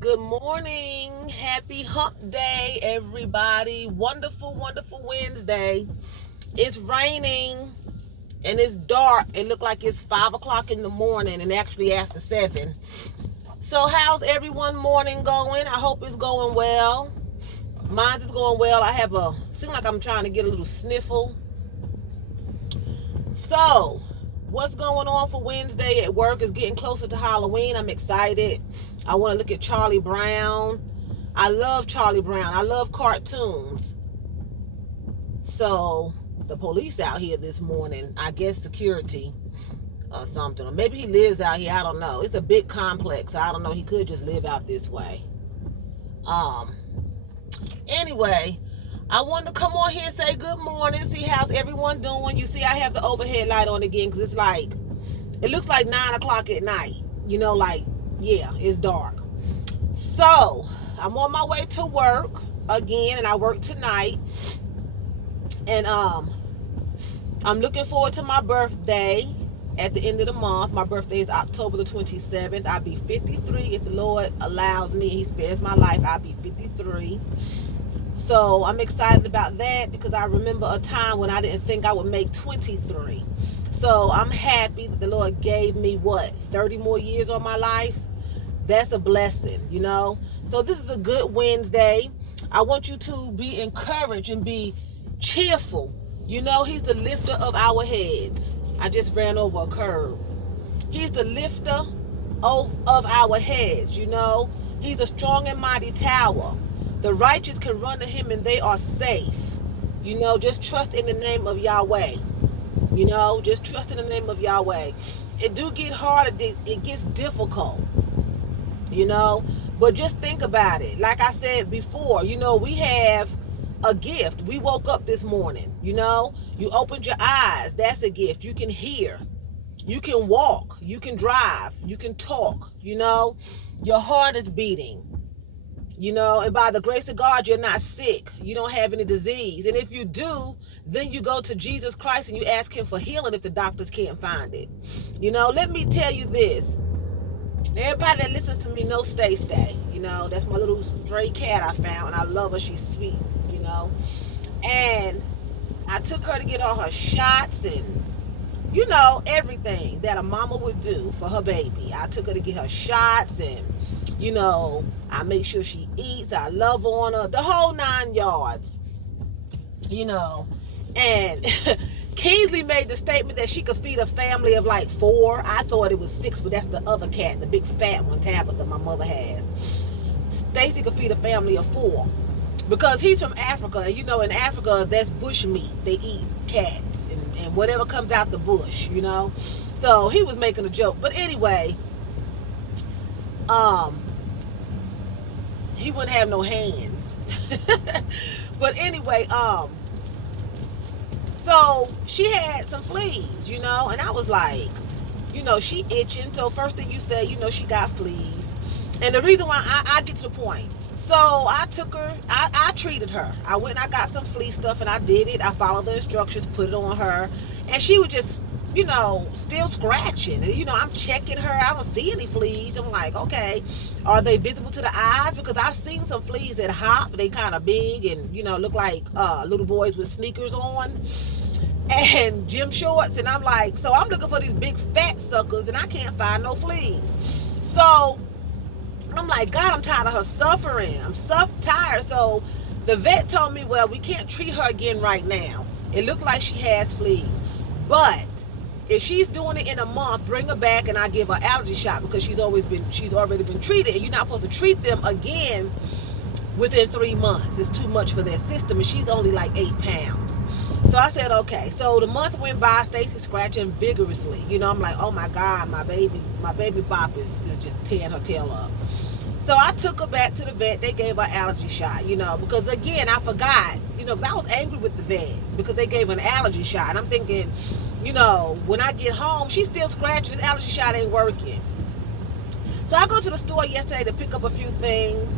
Good morning. Happy hump day, everybody. Wonderful, wonderful Wednesday. It's raining and it's dark. It looked like it's 5 o'clock in the morning and actually after 7. So how's everyone morning going? I hope it's going well. Mine's is going well. Seem like I'm trying to get a little sniffle. So, what's going on for Wednesday at work? Is getting closer to Halloween. I'm excited. I want to look at Charlie Brown. I love Charlie Brown. I love cartoons. So, the police out here this morning, I guess security or something. Or maybe he lives out here. I don't know. It's a big complex. I don't know. He could just live out this way. Anyway, I wanted to come on here and say good morning, see how's everyone doing. You see I have the overhead light on again because it's like, it looks like 9 o'clock at night. It's dark. So, I'm on my way to work again, and I work tonight. And I'm looking forward to my birthday at the end of the month. My birthday is October the 27th. I'll be 53 if the Lord allows me. He spares my life. I'll be 53. So I'm excited about that because I remember a time when I didn't think I would make 23. So I'm happy that the Lord gave me 30 more years on my life. That's a blessing, So this is a good Wednesday. I want you to be encouraged and be cheerful. He's the lifter of our heads. I just ran over a curb. He's the lifter of our heads, He's a strong and mighty tower. The righteous can run to him and they are safe. Just trust in the name of Yahweh. Just trust in the name of Yahweh. It do get hard. It gets difficult. But just think about it. Like I said before, we have a gift. We woke up this morning, You opened your eyes. That's a gift. You can hear. You can walk. You can drive. You can talk, Your heart is beating. And by the grace of God, you're not sick. You don't have any disease. And if you do, then you go to Jesus Christ and you ask him for healing if the doctors can't find it. Let me tell you this. Everybody that listens to me knows Stay. That's my little stray cat I found. And I love her. She's sweet, And I took her to get all her shots and, everything that a mama would do for her baby. I took her to get her shots and, I make sure she eats. I love on her. The whole 9 yards. And Kingsley made the statement that she could feed a family of like 4. I thought it was 6, but that's the other cat, the big fat one, Tabitha, my mother has. Stacy could feed a family of 4. Because he's from Africa. And in Africa, that's bush meat. They eat cats and whatever comes out the bush, So he was making a joke. But anyway, he wouldn't have no hands. But anyway, so she had some fleas, and I was like, she itching. So first thing you say, she got fleas. And the reason why I get to the point. So I took her, I treated her. I went and I got some flea stuff and I did it. I followed the instructions, put it on her. And she was just, still scratching. And, I'm checking her. I don't see any fleas. I'm like, okay, are they visible to the eyes? Because I've seen some fleas that hop. They kind of big and, look like little boys with sneakers on and gym shorts. And I'm like, so I'm looking for these big fat suckers and I can't find no fleas. So I'm like, God, I'm tired of her suffering. I'm tired. So the vet told me, well, we can't treat her again right now. It looked like she has fleas. But if she's doing it in a month, bring her back and I give her allergy shot because she's already been treated. And you're not supposed to treat them again within 3 months. It's too much for their system. And she's only like 8 pounds. So I said, okay. So the month went by, Stacy scratching vigorously. I'm like, oh my God, my baby bop is just tearing her tail up. So I took her back to the vet. They gave her allergy shot, because again, I forgot, because I was angry with the vet because they gave her an allergy shot. And I'm thinking, when I get home, she's still scratching. This allergy shot ain't working. So I go to the store yesterday to pick up a few things.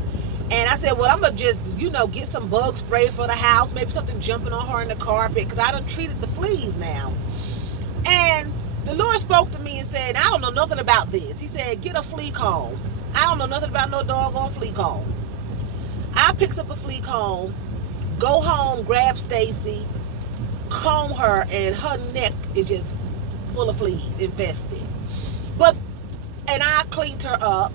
And I said, well, I'm going to just, get some bug spray for the house. Maybe something jumping on her in the carpet because I done treated the fleas now. And the Lord spoke to me and said, I don't know nothing about this. He said, get a flea comb. I don't know nothing about no doggone flea comb. I picks up a flea comb, go home, grab Stacy, comb her, and her neck is just full of fleas, infested. And I cleaned her up,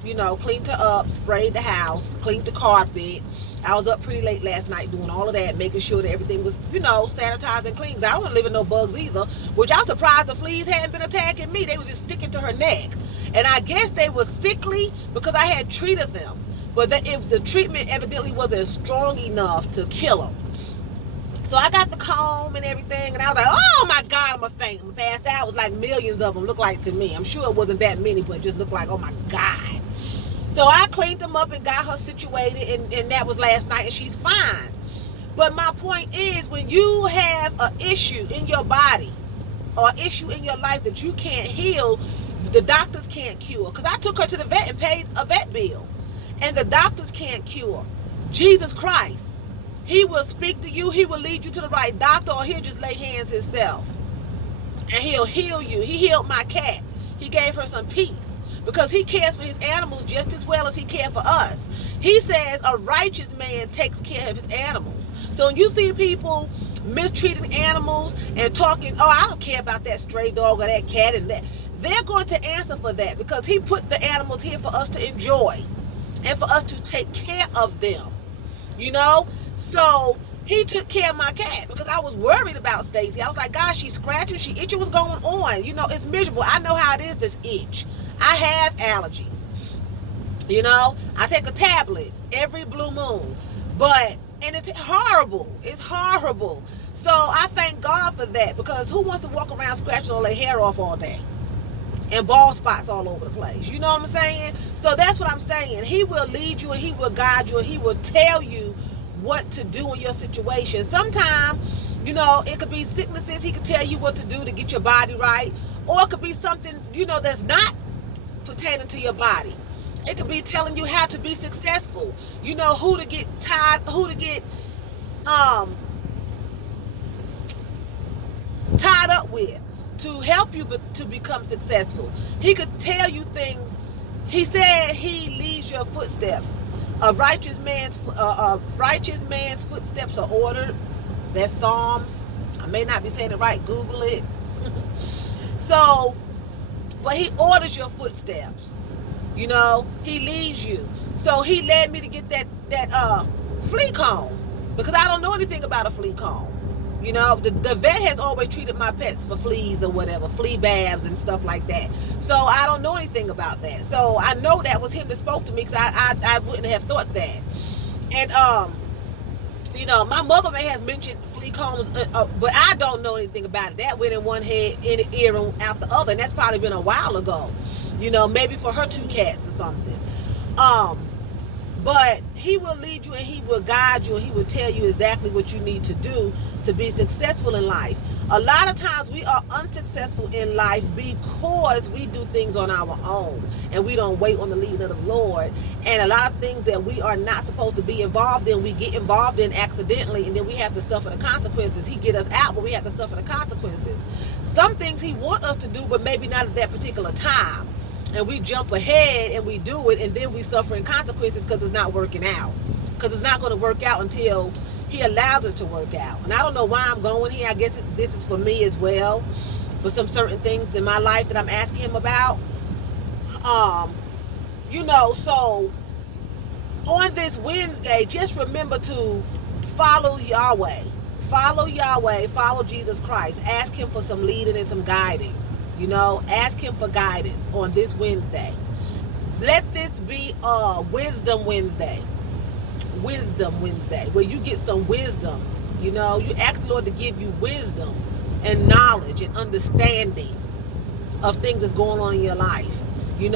sprayed the house, cleaned the carpet. I was up pretty late last night doing all of that, making sure that everything was, sanitized and clean. I don't want to live in no bugs either, which I'm surprised the fleas hadn't been attacking me. They was just sticking to her neck. And I guess they were sickly because I had treated them. But the treatment evidently wasn't strong enough to kill them. So I got the comb and everything, and I was like, oh my God, I'm going to faint. I'm going to pass out. It was like millions of them, looked like to me. I'm sure it wasn't that many, but it just looked like, oh my God. So I cleaned them up and got her situated, and that was last night, and she's fine. But my point is, when you have an issue in your body or an issue in your life that you can't heal, the doctors can't cure. Because I took her to the vet and paid a vet bill, and the doctors can't cure. Jesus Christ. He will speak to you. He will lead you to the right doctor, or he'll just lay hands himself. And he'll heal you. He healed my cat. He gave her some peace because he cares for his animals just as well as he cares for us. He says a righteous man takes care of his animals. So when you see people mistreating animals and talking, oh, I don't care about that stray dog or that cat and that, they're going to answer for that because he put the animals here for us to enjoy and for us to take care of them. So he took care of my cat because I was worried about Stacy. I was like, gosh, she's scratching, she itching, what's going on? It's miserable. I know how it is, this itch. I have allergies. I take a tablet every blue moon. And it's horrible. It's horrible. So I thank God for that, because who wants to walk around scratching all their hair off all day? And bald spots all over the place. You know what I'm saying? So that's what I'm saying. He will lead you and he will guide you and he will tell you what to do in your situation. Sometimes, it could be sicknesses. He could tell you what to do to get your body right. Or it could be something, that's not pertaining to your body. It could be telling you how to be successful. Who to get tied up with to help you to become successful. He could tell you things. He said he leads your footsteps. A righteous man's footsteps are ordered. That's Psalms. I may not be saying it right. Google it. But he orders your footsteps. He leads you. So he led me to get that flea comb, because I don't know anything about a flea comb. The vet has always treated my pets for fleas or whatever, flea baths and stuff like that. So I don't know anything about that. So I know that was him that spoke to me, because I wouldn't have thought that. And, my mother may have mentioned flea combs, but I don't know anything about it. That went in one head, in the ear, and out the other. And that's probably been a while ago. Maybe for her 2 cats or something. But he will lead you and he will guide you and he will tell you exactly what you need to do to be successful in life. A lot of times we are unsuccessful in life because we do things on our own and we don't wait on the leading of the Lord. And a lot of things that we are not supposed to be involved in, we get involved in accidentally, and then we have to suffer the consequences. He get us out, but we have to suffer the consequences. Some things he wants us to do, but maybe not at that particular time. And we jump ahead and we do it, and then we suffering consequences because it's not working out. Because it's not going to work out until he allows it to work out. And I don't know why I'm going here. I guess this is for me as well, for some certain things in my life that I'm asking him about. So on this Wednesday, just remember to follow Yahweh. Follow Yahweh. Follow Jesus Christ. Ask him for some leading and some guiding. Ask him for guidance on this Wednesday. Let this be a Wisdom Wednesday. Wisdom Wednesday, where you get some wisdom. You ask the Lord to give you wisdom and knowledge and understanding of things that's going on in your life. He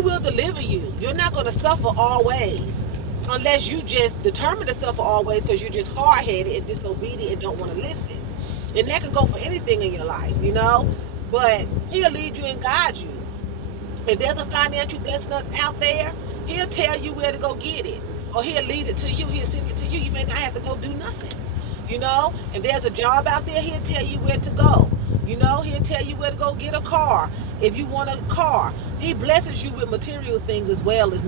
will deliver you. You're not going to suffer always, unless you just determine to suffer always because you're just hard-headed and disobedient and don't want to listen. And that can go for anything in your life, But he'll lead you and guide you. If there's a financial blessing out there, he'll tell you where to go get it. Or he'll lead it to you. He'll send it to you. You may not have to go do nothing. If there's a job out there, he'll tell you where to go. You know, he'll tell you where to go get a car if you want a car. He blesses you with material things as well as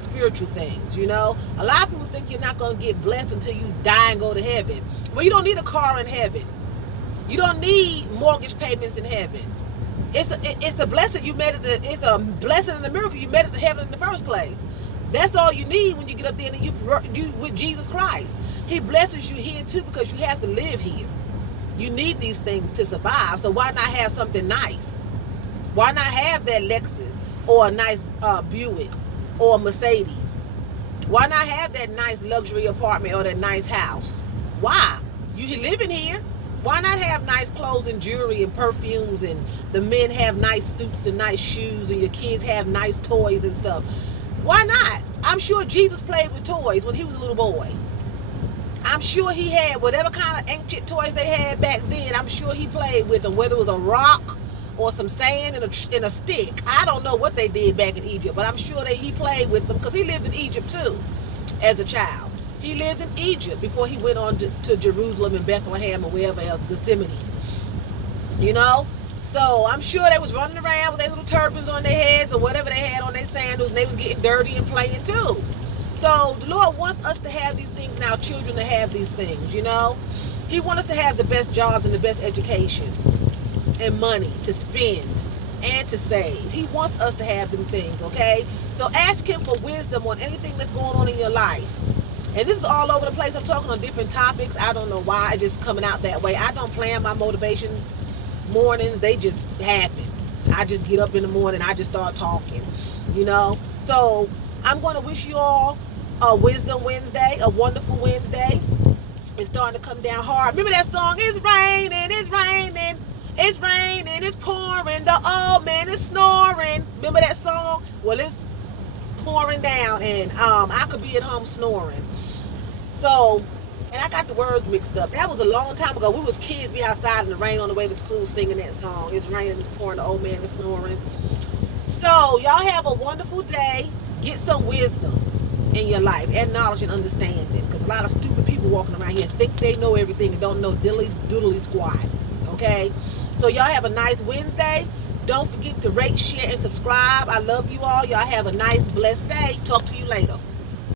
spiritual things, you know. A lot of people think you're not going to get blessed until you die and go to heaven. Well, you don't need a car in heaven. You don't need mortgage payments in heaven. It's a blessing you made it to, it's a blessing and a miracle you made it to heaven in the first place. That's all you need when you get up there and you with Jesus Christ. He blesses you here too because you have to live here. You need these things to survive. So why not have something nice? Why not have that Lexus or a nice Buick or a Mercedes? Why not have that nice luxury apartment or that nice house? Why? You living here. Why not have nice clothes and jewelry and perfumes, and the men have nice suits and nice shoes, and your kids have nice toys and stuff? Why not? I'm sure Jesus played with toys when he was a little boy. I'm sure he had whatever kind of ancient toys they had back then. I'm sure he played with them, whether it was a rock or some sand and a stick. I don't know what they did back in Egypt, but I'm sure that he played with them because he lived in Egypt too as a child. He lived in Egypt before he went on to Jerusalem and Bethlehem or wherever else, Gethsemane. You know? So I'm sure they was running around with their little turbans on their heads or whatever they had on their sandals, and they was getting dirty and playing too. So the Lord wants us to have these things and our children to have these things, you know. He wants us to have the best jobs and the best educations and money to spend and to save. He wants us to have them things, okay? So ask him for wisdom on anything that's going on in your life. And this is all over the place. I'm talking on different topics. I don't know why it's just coming out that way. I don't plan my motivation mornings. They just happen. I just get up in the morning. I just start talking, you know. So I'm going to wish you all a Wisdom Wednesday, a wonderful Wednesday. It's starting to come down hard. Remember that song? It's raining, it's raining, it's raining, it's pouring. The old man is snoring. Remember that song? Well, it's pouring down, and I could be at home snoring. So, and I got the words mixed up. That was a long time ago. We was kids, be outside in the rain on the way to school singing that song. It's raining, it's pouring, the old man is snoring. So, y'all have a wonderful day. Get some wisdom in your life, and knowledge and understanding, because a lot of stupid people walking around here think they know everything and don't know diddly doodly squat. Okay, so y'all have a nice Wednesday. Don't forget to rate, share, and subscribe. I love you all. Y'all have a nice blessed day. Talk to you later.